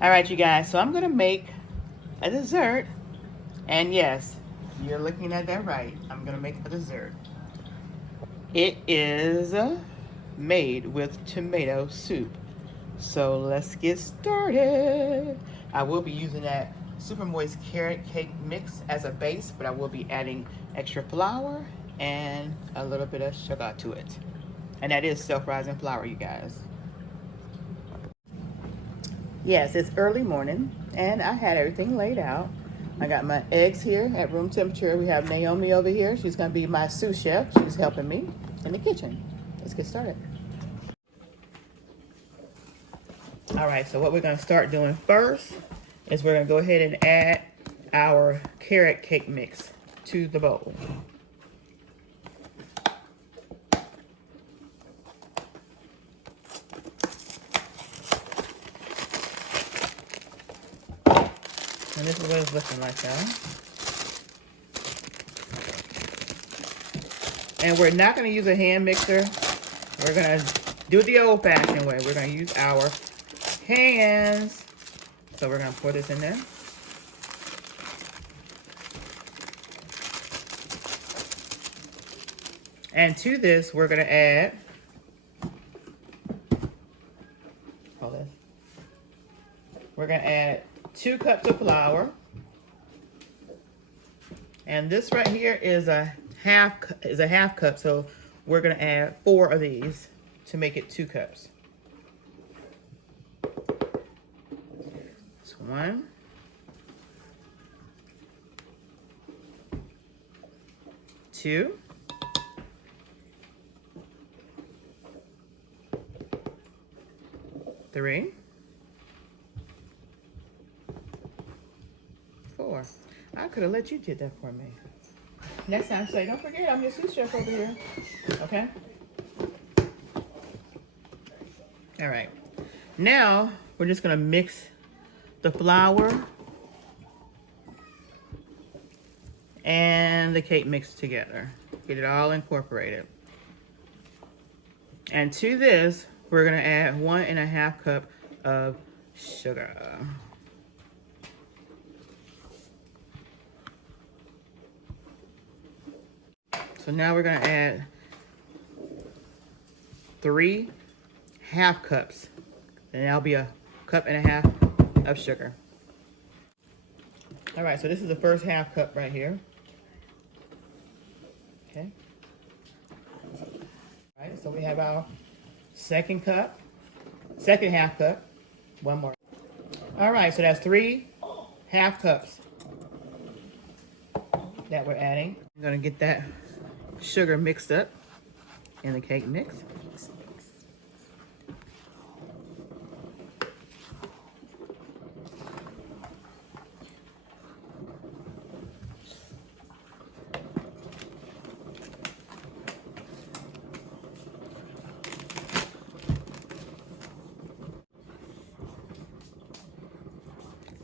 All right, you guys, so I'm gonna make a dessert. And yes, you're looking at that right. I'm gonna make a dessert. It is made with tomato soup. So let's get started. I will be using that super moist carrot cake mix as a base, but I will be adding extra flour and a little bit of sugar to it. And that is self-rising flour, you guys. Yes, it's early morning and I had everything laid out. I got my eggs here at room temperature. We have Naomi over here. She's gonna be my sous chef. She's helping me in the kitchen. Let's get started. All right, so what we're gonna start doing first is we're gonna go ahead and add our carrot cake mix to the bowl. And this is what it's looking like, y'all. And we're not gonna use a hand mixer. We're gonna do it the old-fashioned way. We're gonna use our hands. So we're gonna pour this in there. And to this, we're gonna add, we're gonna add 2 cups of flour. And this right here is a half cup, so we're gonna add 4 of these to make it 2 cups. So 1, 2, 3, 4. I could have let you do that for me. Next time, say, don't forget, I'm your sous chef over here. Okay? All right. Now, we're just going to mix the flour and the cake mix together. Get it all incorporated. And to this, we're going to add 1.5 cup of sugar. So now we're gonna add 3 half cups, and that'll be 1.5 cups of sugar. All right, so this is the first half cup right here. Okay. All right, so we have our second half cup, 1 more. All right, so that's 3 half cups that we're adding. I'm gonna get that sugar mixed up in the cake mix.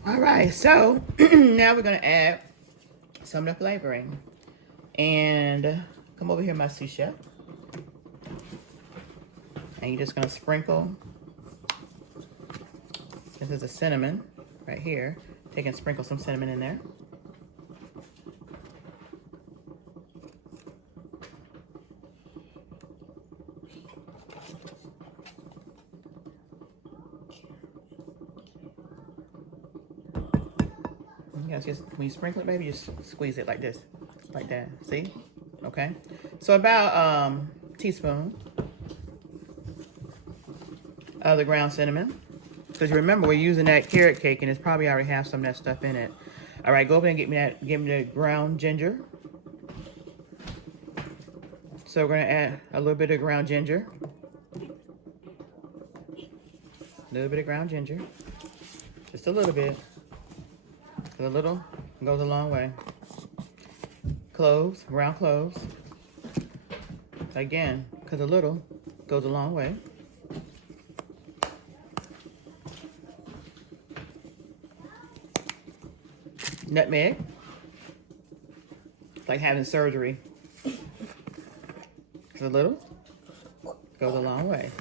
All right, so now we're gonna add some of the flavoring. And come over here, my sous chef. And you're just gonna sprinkle. This is a cinnamon right here. Take and sprinkle some cinnamon in there. Yes, just when you sprinkle it, baby, just squeeze it like this, like that. See? Okay. So about teaspoon of the ground cinnamon, because you remember we're using that carrot cake, and it's probably already have some of that stuff in it. All right, go over and get me the ground ginger. So we're gonna add a little bit of ground ginger. A little bit of ground ginger, just a little bit. A little goes a long way. Cloves, ground cloves. Again, because a little goes a long way. Nutmeg. It's like having surgery. It's a little goes a long way.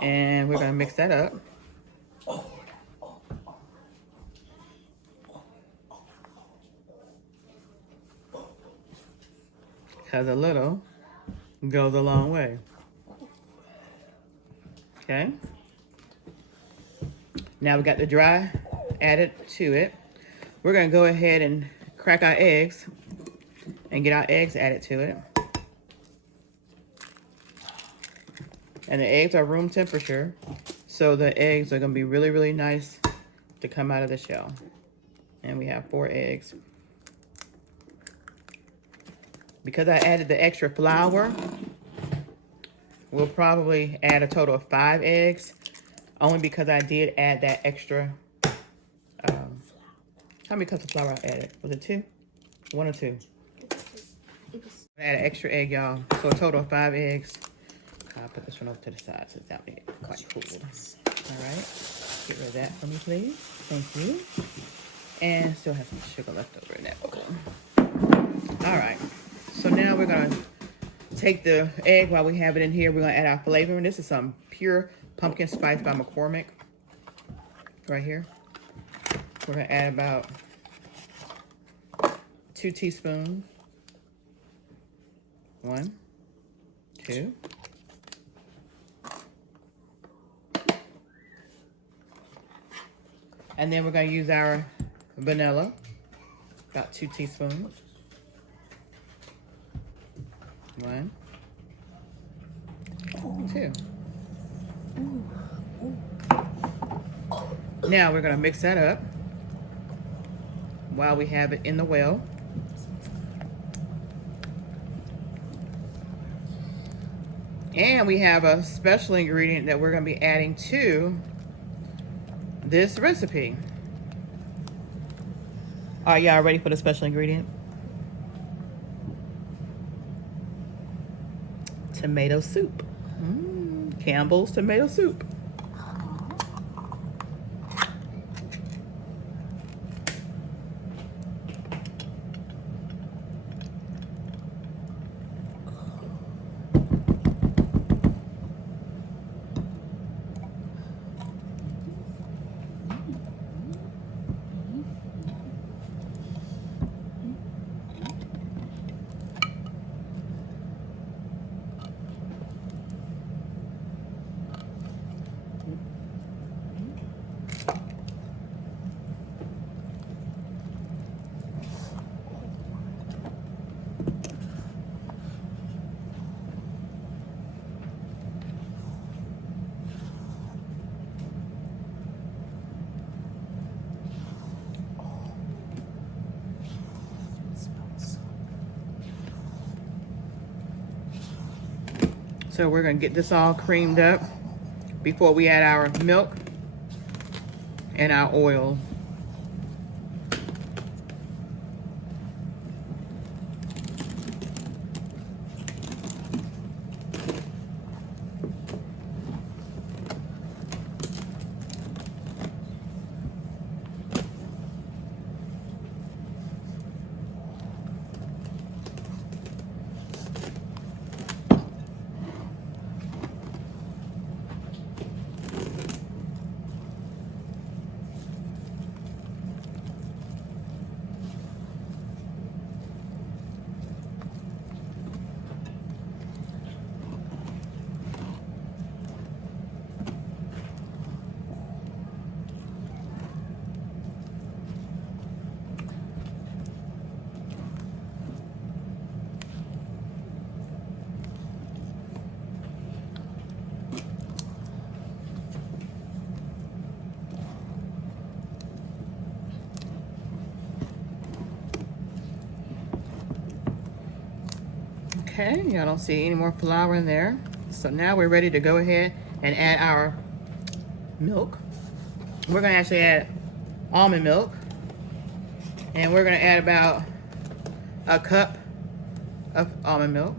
And we're gonna mix that up. Because a little goes a long way. Okay. Now we got the dry added to it. We're gonna go ahead and crack our eggs and get our eggs added to it. And the eggs are room temperature, so the eggs are gonna be really, really nice to come out of the shell. And we have 4 eggs. Because I added the extra flour, we'll probably add a total of 5 eggs, only because I did add that extra, how many cups of flour I added? Was it 2? 1 or 2? I added an extra egg, y'all, so a total of 5 eggs. I'll put this one over to the side so it's not quite cold. All right, get rid of that for me, please. Thank you. And still have some sugar left over in that bowl. All right, so now we're gonna take the egg while we have it in here. We're gonna add our flavoring. This is some pure pumpkin spice by McCormick right here. We're gonna add about 2 teaspoons. 1, 2. And then we're gonna use our vanilla, about 2 teaspoons. 1, 2. Now we're gonna mix that up while we have it in the well. And we have a special ingredient that we're gonna be adding to this recipe. Are y'all ready for the special ingredient? Tomato soup. Campbell's tomato soup. So we're gonna get this all creamed up before we add our milk and our oil. Okay, y'all don't see any more flour in there. So now we're ready to go ahead and add our milk. We're gonna actually add almond milk. And we're gonna add about a cup of almond milk.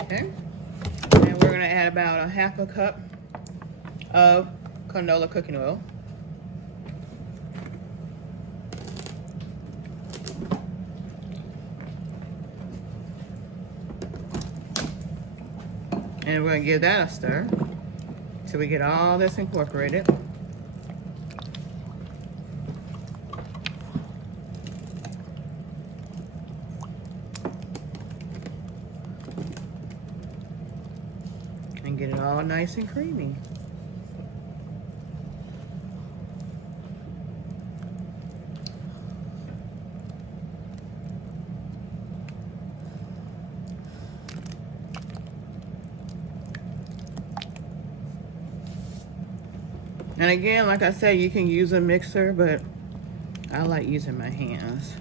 Okay. And we're gonna add about a half a cup of canola cooking oil. And we're gonna give that a stir till we get all this incorporated. And get it all nice and creamy. And again, like I said, you can use a mixer, but I like using my hands.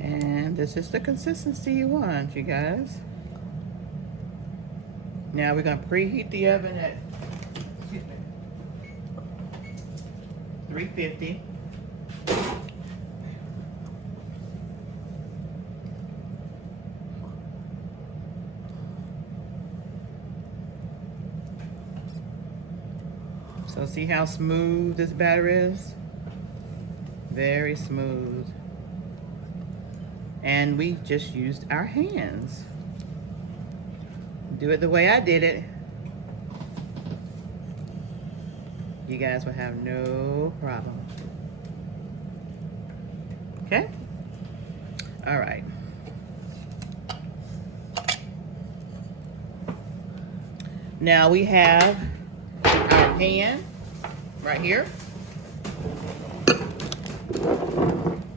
And this is the consistency you want, you guys. Now we're gonna preheat the oven at 350. So see how smooth this batter is? Very smooth. And we just used our hands. Do it the way I did it. You guys will have no problem. Okay? All right. Now we have our pan right here.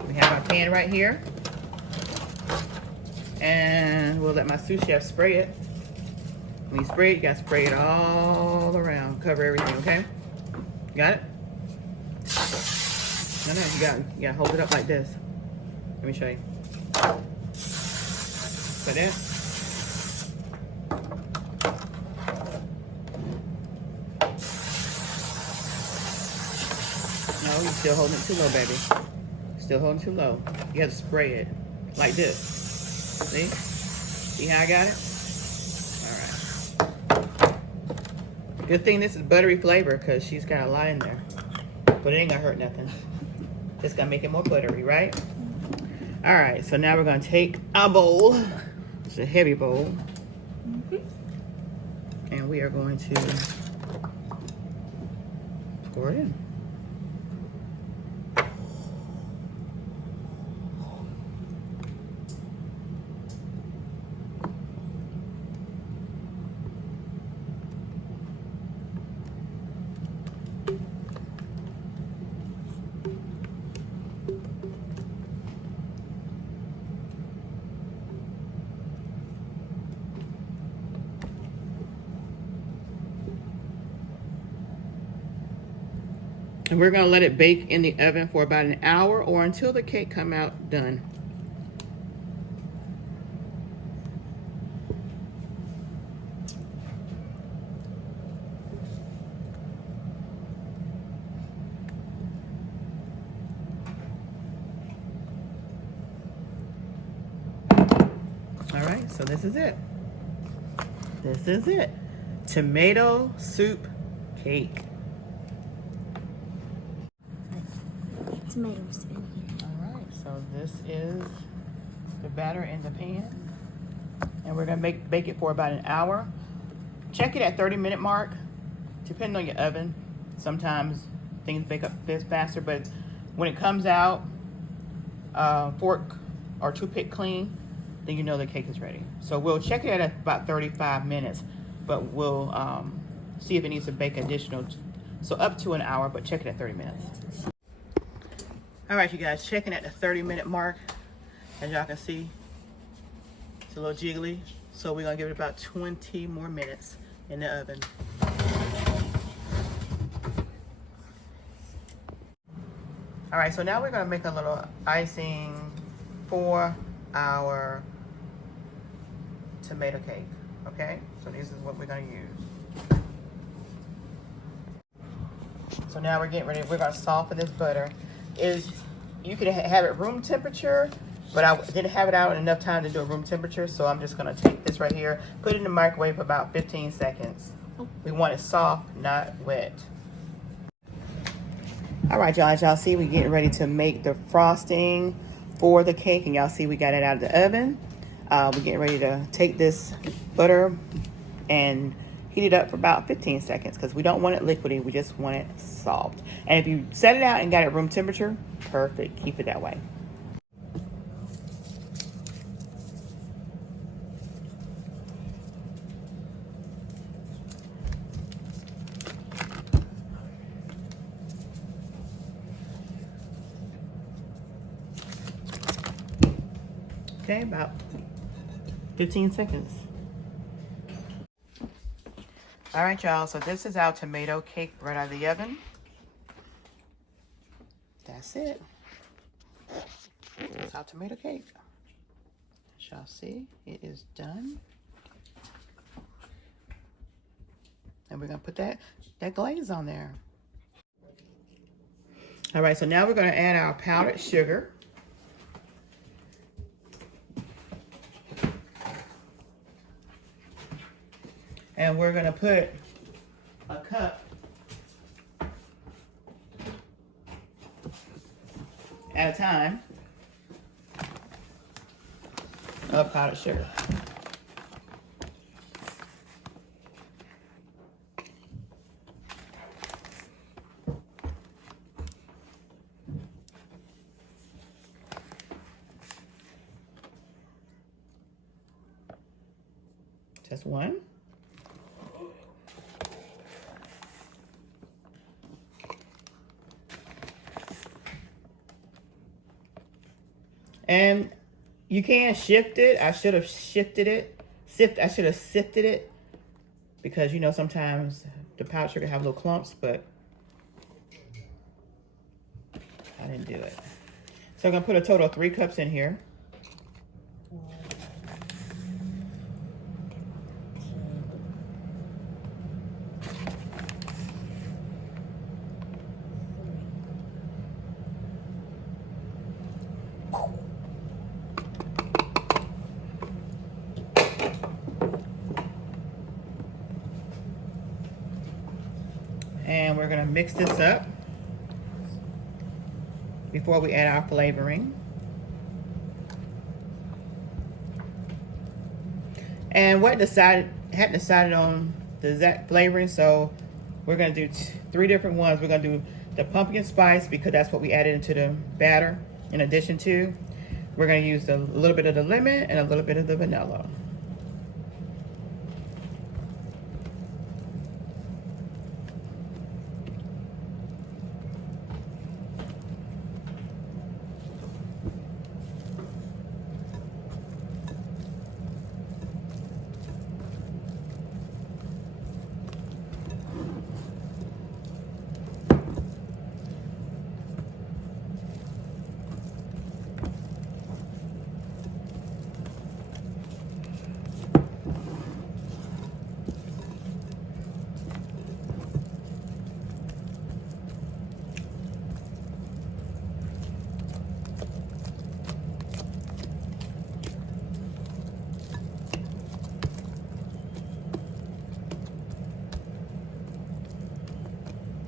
We have our pan right here. And we'll let my sous chef spray it. When you spray it, you gotta spray it all around. Cover everything, okay? Got it? No, you gotta hold it up like this. Let me show you. Like that. No, you're still holding it too low, baby. Still holding too low. You have to spray it like this. See? See how I got it? All right. Good thing this is buttery flavor because she's got a lot in there. But it ain't gonna hurt nothing. Just gonna make it more buttery, right? All right, so now we're gonna take our bowl. It's a heavy bowl. And we are going to pour it in. And we're gonna let it bake in the oven for about an hour or until the cake come out done. All right, so this is it. This is it. Tomato soup cake. Tomatoes in here. All right, so this is the batter in the pan. And we're gonna bake it for about an hour. Check it at 30-minute mark, depending on your oven. Sometimes things bake up this faster, but when it comes out, fork or toothpick clean, then you know the cake is ready. So we'll check it at about 35 minutes, but we'll see if it needs to bake additional. So up to an hour, but check it at 30 minutes. All right, you guys, checking at the 30-minute mark. As y'all can see, it's a little jiggly. So we're gonna give it about 20 more minutes in the oven. All right, so now we're gonna make a little icing for our tomato cake, okay? So this is what we're gonna use. So now we're getting ready, we're gonna soften this butter. You could have it room temperature, but I didn't have it out in enough time to do a room temperature, so I'm just gonna take this right here, put it in the microwave for about 15 seconds. We want it soft, not wet. All right, y'all, as y'all see, we're getting ready to make the frosting for the cake, and y'all see we got it out of the oven. We're getting ready to take this butter and heat it up for about 15 seconds because we don't want it liquidy, we just want it soft. And if you set it out and got it room temperature, perfect, keep it that way. Okay, about 15 seconds. All right, y'all, so this is our tomato cake right out of the oven. That's it. That's our tomato cake. As y'all see, it is done. And we're gonna put that glaze on there. All right, so now we're gonna add our powdered sugar. And we're gonna put a cup at a time of powdered sugar. Just one. And you can shift it. I should have shifted it. I should have sifted it because, you know, sometimes the powdered sugar have little clumps, but I didn't do it. So I'm gonna put a total of 3 cups in here. And we're gonna mix this up before we add our flavoring. And hadn't decided on the exact flavoring, so we're gonna do 3 different ones. We're gonna do the pumpkin spice because that's what we added into the batter. In addition to, we're gonna use a little bit of the lemon and a little bit of the vanilla.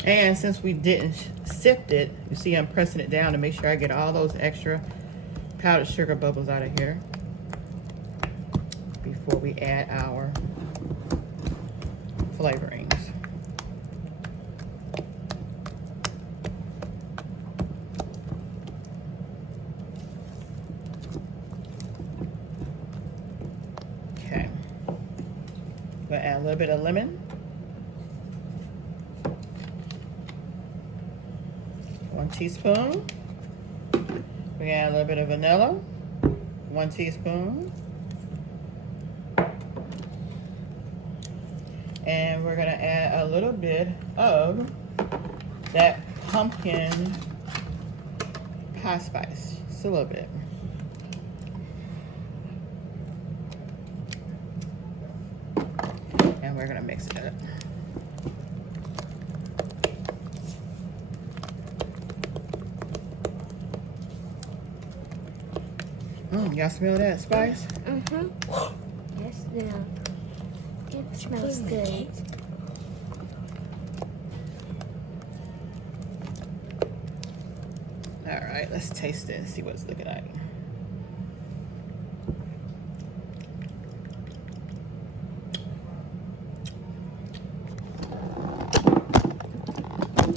And since we didn't sift it, you see I'm pressing it down to make sure I get all those extra powdered sugar bubbles out of here before we add our flavorings. Okay. We'll add a little bit of lemon. 1 teaspoon. We add a little bit of vanilla. 1 teaspoon. And we're gonna add a little bit of that pumpkin hot spice, just a little bit. And we're gonna mix it up. Y'all smell that spice? Yes, ma'am. It smells good. All right, let's taste it and see what it's looking like.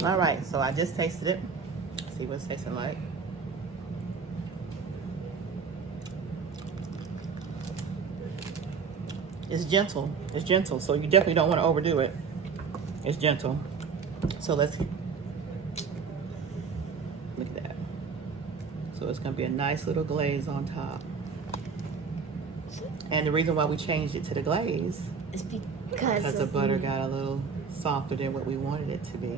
All right, so I just tasted it. See what it's tasting like. It's gentle. It's gentle, so you definitely don't want to overdo it. It's gentle. So let's look at that. So it's gonna be a nice little glaze on top. And the reason why we changed it to the glaze It's because the butter got a little softer than what we wanted it to be.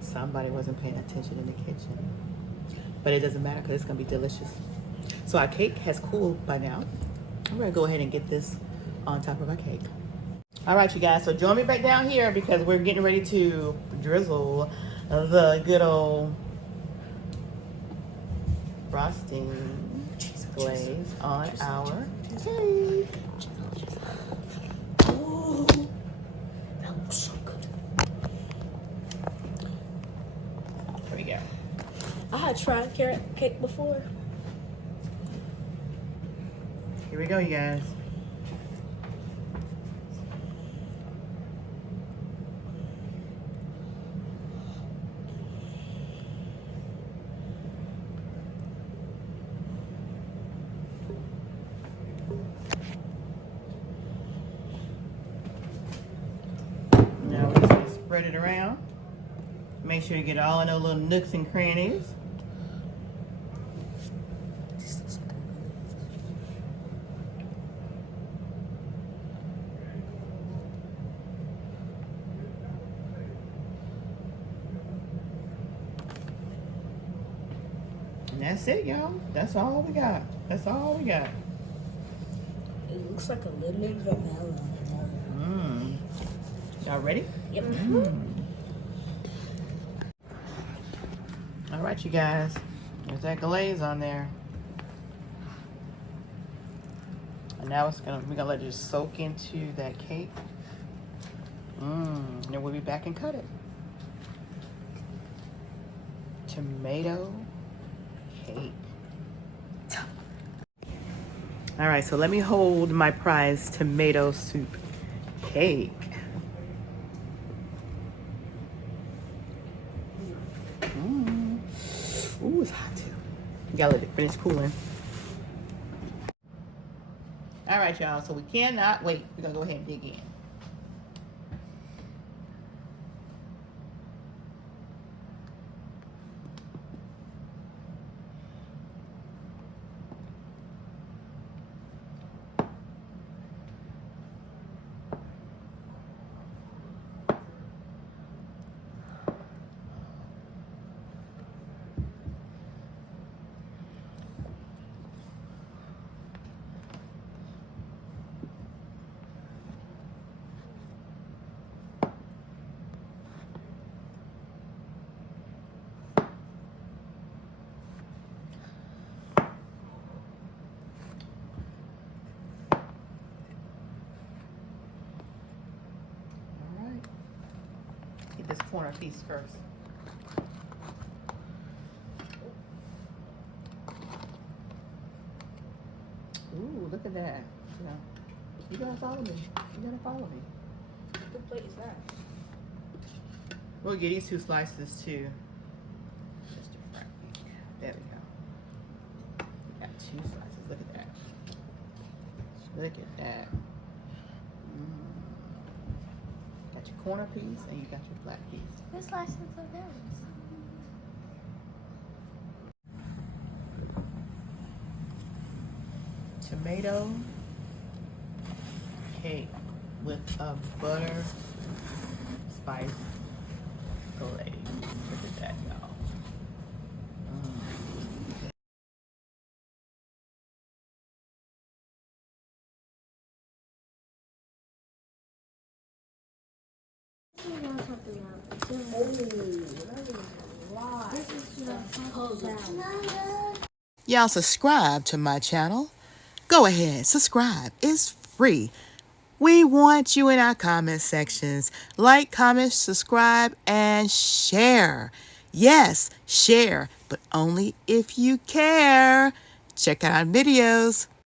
Somebody wasn't paying attention in the kitchen. But it doesn't matter because it's gonna be delicious. So our cake has cooled by now. I'm gonna go ahead and get this on top of our cake. All right, you guys, so join me back down here because we're getting ready to drizzle the good old frosting glaze on our cake. Ooh, that looks so good. Here we go. I had tried carrot cake before. Here we go, you guys. Now we're just gonna spread it around. Make sure you get all in those little nooks and crannies. And that's it, y'all. That's all we got. That's all we got. It looks like a lemon vanilla. Y'all ready? Yep. All right, you guys. There's that glaze on there. And now we're gonna let it just soak into that cake. And then we'll be back and cut it. Tomato cake. All right, so let me hold my prize tomato soup cake. Ooh, it's hot too. You gotta let it finish cooling. All right, y'all, so we cannot wait. We're gonna go ahead and dig in. Get this corner piece first. Ooh, look at that. You gotta follow me. You gotta follow me. What plate is that? We'll get these two slices too. Just a front. There we go. We got two slices. Look at that. Look at that. Got your corner piece and you got your flat piece. This slices of those. Tomato cake with a butter spice glaze. Look at that, y'all. Y'all subscribe to my channel. Go ahead, subscribe. It's free. We want you in our comment sections. Like, comment, subscribe, and share. Yes, share, but only if you care. Check out our videos.